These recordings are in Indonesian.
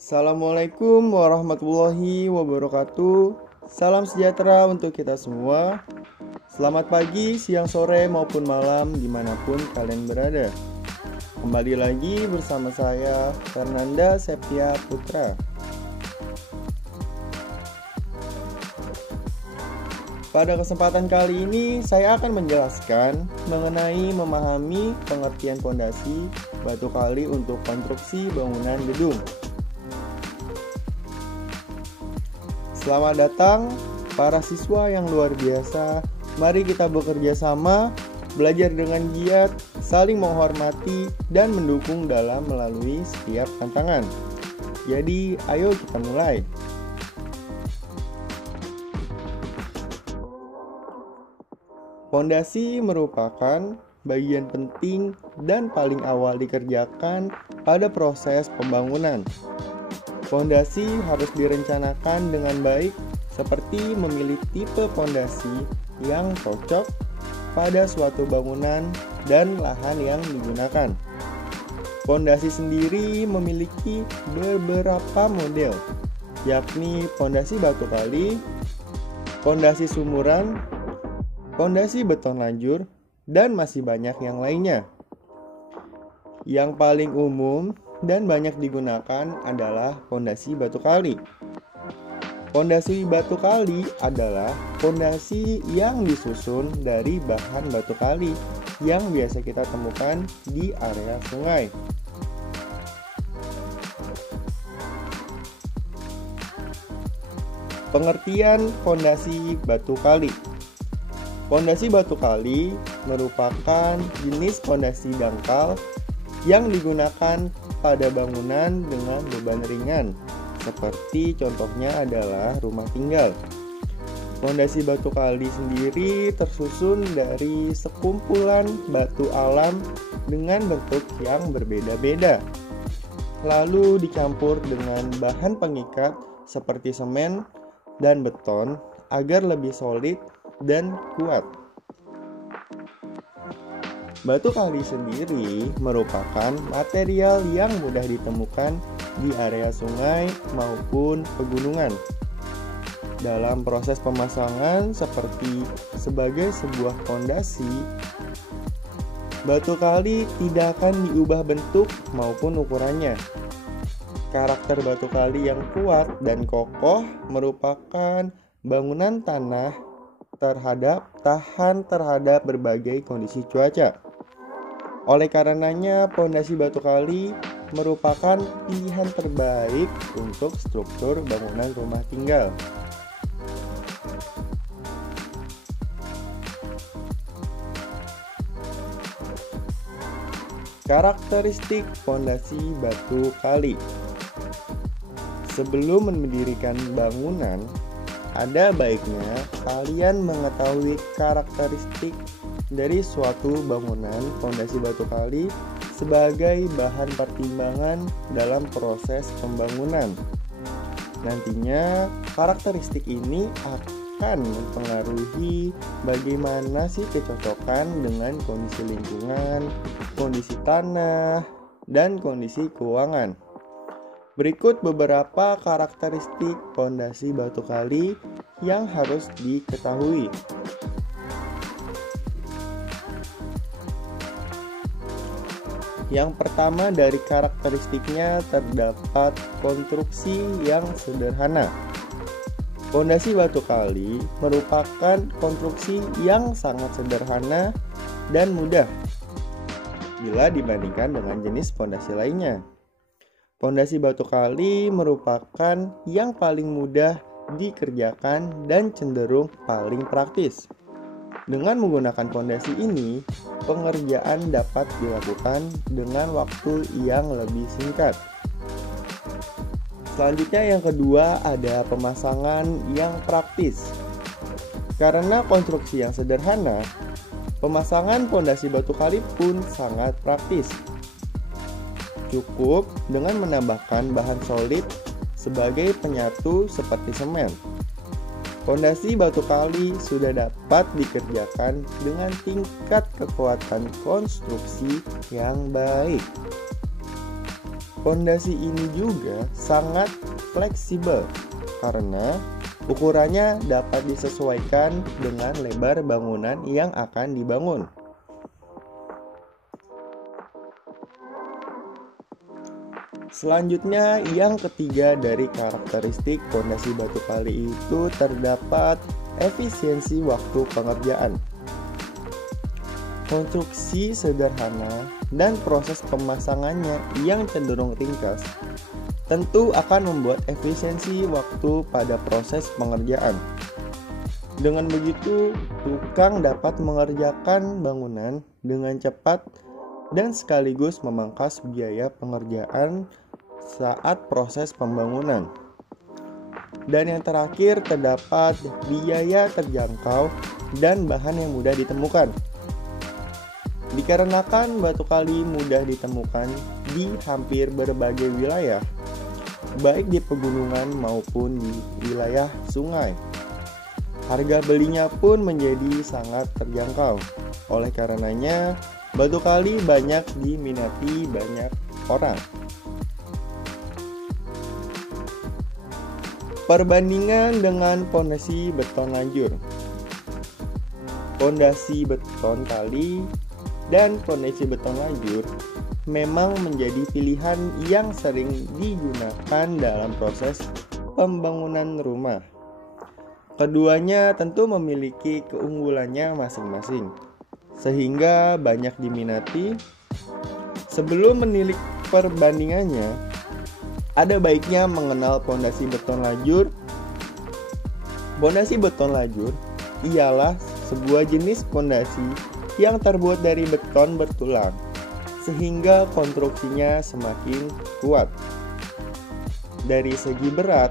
Assalamualaikum warahmatullahi wabarakatuh. Salam sejahtera untuk kita semua. Selamat pagi, siang, sore, maupun malam dimanapun kalian berada. Kembali lagi bersama saya, Fernanda Septia Putra. Pada kesempatan kali ini, saya akan menjelaskan mengenai memahami pengertian pondasi batu kali untuk konstruksi bangunan gedung. Selamat datang para siswa yang luar biasa. Mari kita bekerja sama, belajar dengan giat, saling menghormati, dan mendukung dalam melalui setiap tantangan. Jadi, ayo kita mulai. Pondasi merupakan bagian penting dan paling awal dikerjakan pada proses pembangunan. Pondasi harus direncanakan dengan baik, seperti memilih tipe pondasi yang cocok pada suatu bangunan dan lahan yang digunakan. Pondasi sendiri memiliki beberapa model, yakni pondasi batu kali, pondasi sumuran, pondasi beton lanjur, dan masih banyak yang lainnya. Yang paling umum dan banyak digunakan adalah pondasi batu kali. Pondasi batu kali adalah pondasi yang disusun dari bahan batu kali yang biasa kita temukan di area sungai. Pengertian pondasi batu kali. Pondasi batu kali merupakan jenis pondasi dangkal yang digunakan pada bangunan dengan beban ringan, seperti contohnya adalah rumah tinggal. Pondasi batu kali sendiri tersusun dari sekumpulan batu alam dengan bentuk yang berbeda-beda, lalu dicampur dengan bahan pengikat seperti semen dan beton agar lebih solid dan kuat. Batu kali sendiri merupakan material yang mudah ditemukan di area sungai maupun pegunungan. Dalam proses pemasangan seperti sebagai sebuah pondasi, batu kali tidak akan diubah bentuk maupun ukurannya. Karakter batu kali yang kuat dan kokoh merupakan bangunan tanah tahan terhadap berbagai kondisi cuaca. Oleh karenanya, pondasi batu kali merupakan pilihan terbaik untuk struktur bangunan rumah tinggal. Karakteristik pondasi batu kali. Sebelum mendirikan bangunan, ada baiknya kalian mengetahui karakteristik dari suatu bangunan pondasi batu kali sebagai bahan pertimbangan dalam proses pembangunan. Nantinya, karakteristik ini akan mempengaruhi bagaimana sih kecocokan dengan kondisi lingkungan, kondisi tanah, dan kondisi keuangan. Berikut beberapa karakteristik pondasi batu kali yang harus diketahui. Yang pertama dari karakteristiknya terdapat konstruksi yang sederhana. Pondasi batu kali merupakan konstruksi yang sangat sederhana dan mudah bila dibandingkan dengan jenis pondasi lainnya. Pondasi batu kali merupakan yang paling mudah dikerjakan dan cenderung paling praktis. Dengan menggunakan pondasi ini, pengerjaan dapat dilakukan dengan waktu yang lebih singkat. Selanjutnya yang kedua ada pemasangan yang praktis. Karena konstruksi yang sederhana, pemasangan pondasi batu kali pun sangat praktis. Cukup dengan menambahkan bahan solid sebagai penyatu seperti semen. Pondasi batu kali sudah dapat dikerjakan dengan tingkat kekuatan konstruksi yang baik. Pondasi ini juga sangat fleksibel karena ukurannya dapat disesuaikan dengan lebar bangunan yang akan dibangun. Selanjutnya, yang ketiga dari karakteristik pondasi batu kali itu terdapat efisiensi waktu pengerjaan. Konstruksi sederhana dan proses pemasangannya yang cenderung ringkas tentu akan membuat efisiensi waktu pada proses pengerjaan. Dengan begitu, tukang dapat mengerjakan bangunan dengan cepat dan sekaligus memangkas biaya pengerjaan saat proses pembangunan. Dan yang terakhir, terdapat biaya terjangkau dan bahan yang mudah ditemukan. Dikarenakan batu kali mudah ditemukan di hampir berbagai wilayah, baik di pegunungan maupun di wilayah sungai, harga belinya pun menjadi sangat terjangkau. Oleh karenanya, batu kali banyak diminati banyak orang. Perbandingan dengan pondasi beton lanjur. Pondasi beton kali dan pondasi beton lanjur memang menjadi pilihan yang sering digunakan dalam proses pembangunan rumah. Keduanya tentu memiliki keunggulannya masing-masing, sehingga banyak diminati. Sebelum menilik perbandingannya, ada baiknya mengenal pondasi beton lanjur. Pondasi beton lanjur ialah sebuah jenis pondasi yang terbuat dari beton bertulang, sehingga konstruksinya semakin kuat. Dari segi berat,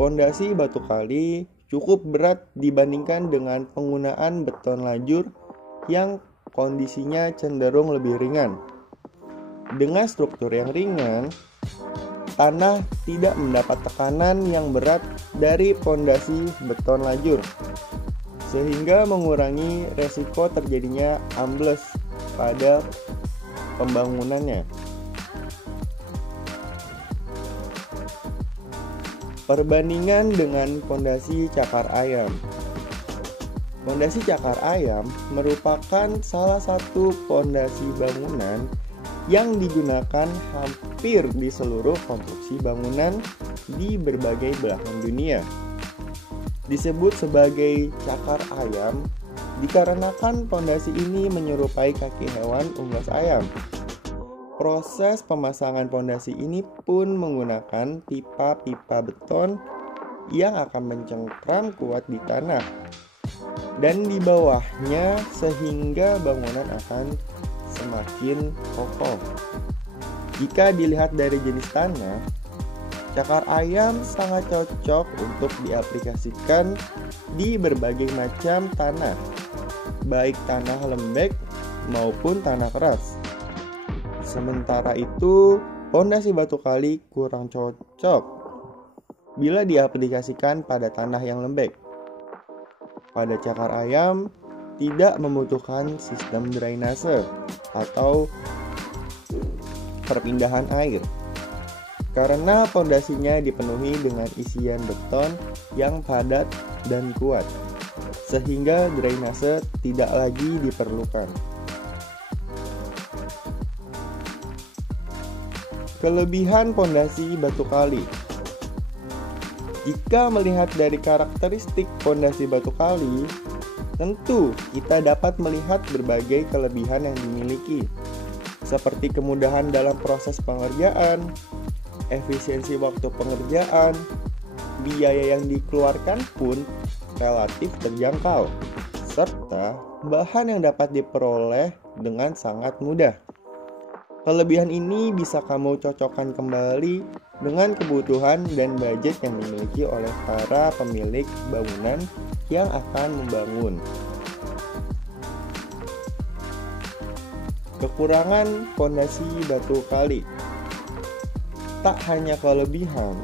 pondasi batu kali cukup berat dibandingkan dengan penggunaan beton lanjur yang kondisinya cenderung lebih ringan. Dengan struktur yang ringan, tanah tidak mendapat tekanan yang berat dari pondasi beton lanjur, sehingga mengurangi resiko terjadinya ambles pada pembangunannya. Perbandingan dengan pondasi cakar ayam. Pondasi cakar ayam merupakan salah satu pondasi bangunan yang digunakan hampir di seluruh konstruksi bangunan di berbagai belahan dunia. Disebut sebagai cakar ayam dikarenakan pondasi ini menyerupai kaki hewan unggas ayam. Proses pemasangan pondasi ini pun menggunakan pipa-pipa beton yang akan mencengkram kuat di tanah dan di bawahnya, sehingga bangunan akan semakin kokoh. Jika dilihat dari jenis tanah, cakar ayam sangat cocok untuk diaplikasikan di berbagai macam tanah, baik tanah lembek maupun tanah keras. Sementara itu, pondasi batu kali kurang cocok bila diaplikasikan pada tanah yang lembek. Pada cakar ayam tidak membutuhkan sistem drainase atau perpindahan air, karena pondasinya dipenuhi dengan isian beton yang padat dan kuat, sehingga drainase tidak lagi diperlukan. Kelebihan pondasi batu kali. Jika melihat dari karakteristik pondasi batu kali, tentu kita dapat melihat berbagai kelebihan yang dimiliki, seperti kemudahan dalam proses pengerjaan, efisiensi waktu pengerjaan, biaya yang dikeluarkan pun relatif terjangkau, serta bahan yang dapat diperoleh dengan sangat mudah. Kelebihan ini bisa kamu cocokkan kembali dengan kebutuhan dan budget yang dimiliki oleh para pemilik bangunan yang akan membangun. Kekurangan pondasi batu kali. Tak hanya kelebihan,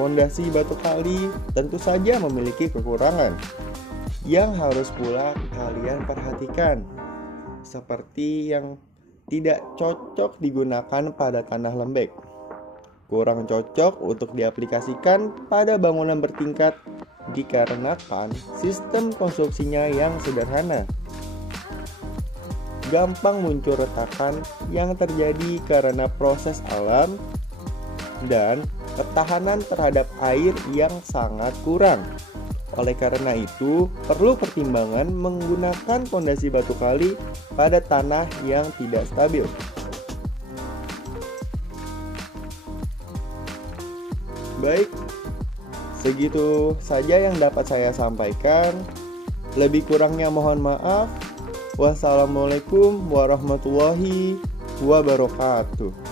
pondasi batu kali tentu saja memiliki kekurangan yang harus pula kalian perhatikan, seperti yang tidak cocok digunakan pada tanah lembek. Kurang cocok untuk diaplikasikan pada bangunan bertingkat dikarenakan sistem konstruksinya yang sederhana. Gampang muncul retakan yang terjadi karena proses alam dan ketahanan terhadap air yang sangat kurang. Oleh karena itu, perlu pertimbangan menggunakan fondasi batu kali pada tanah yang tidak stabil. Baik, segitu saja yang dapat saya sampaikan. Lebih kurangnya mohon maaf. Wassalamualaikum warahmatullahi wabarakatuh.